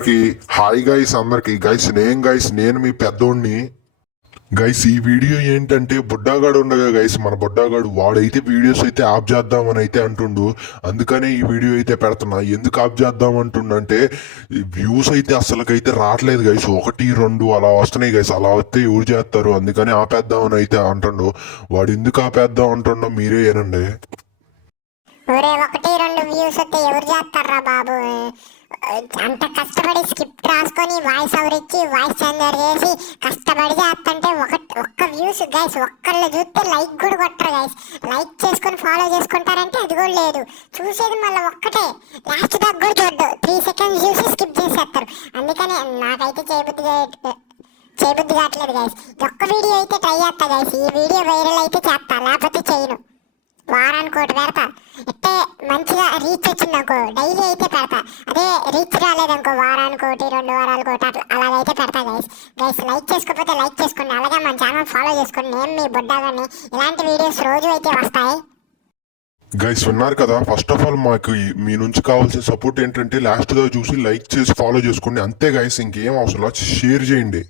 Hi guys, అందరికి నేను మీ పెద్దోడిని guys. ఈ వీడియో ఏంటంటే బుడ్డాగాడు ఉండగా గైస్, మన బుడ్డాగాడు వాడైతే వీడియోస్ అయితే ఆఫ్ చేద్దామని అయితే అంటుండు. అందుకనే ఈ వీడియో అయితే పెడుతున్నా. ఎందుకు ఆఫ్ చేద్దాం అంటుండంటే వ్యూస్ అయితే అసలుకైతే రావట్లేదు గైస్, 1-2 అలా వస్తున్నాయి గైస్. అలా వస్తే ఎవరు చేస్తారు, అందుకని ఆపేద్దామని అయితే అంటుండు. వాడు ఎందుకు ఆపేద్దాం అంటుండో మీరే ఏనండి. 1-2 వ్యూస్ వస్తే ఎవరు చేస్తారా బాబు? అంత కష్టపడి స్క్రిప్ట్ రాసుకొని వాయిస్ ఓవర్ ఇచ్చి వాయిస్ చేంజర్ చేసి కష్టపడి చేస్తుంటే ఒక్క వ్యూస్ గైస్, ఒక్కళ్ళు చూస్తే లైక్ కూడా కొట్టరు గైస్. లైక్ చేసుకొని ఫాలో చేసుకుంటారంటే అది కూడా లేదు. చూసేది మళ్ళీ ఒక్కటే, లాస్ట్ దాకా కూడా చూడ్డు. 3 సెకండ్స్ చూసి స్కిప్ చేసేస్తారు. అందుకని నాకైతే చేయబుద్ధి కావట్లేదు గైస్. ఒక్క వీడియో అయితే ట్రై చేస్తా గైస్. ఈ వీడియో వైరల్ అయితే చేస్తా, లేకపోతే చేయను. వారానికి ఒకటి పెడతా. అంటే మంచిగా రీచ్ వచ్చిందనుకో డైలీ అయితే పెడతా. అదే రీచ్ రాలేదనుకో వారానికి 1-2 వారాలకు ఒకటి అట్లా అలాగైతే పెడతా గైస్. లైక్ చేసుకోకపోతే లైక్ చేసుకోండి, అలాగే మన ఛానల్ ఫాలో చేసుకోండి. నేను మీ బుడ్డాగాని, ఇలాంటి వీడియోస్ రోజు అయితే వస్తాయి గైస్. విన్నారు కదా, ఫస్ట్ ఆఫ్ ఆల్ మాకు మీ నుంచి కావాల్సిన సపోర్ట్ ఏంటంటే లాస్ట్ గా చూసి లైక్ చేసి ఫాలో చేసుకోండి, అంతే గైస్. ఇంకేం అవసరం, షేర్ చేయండి.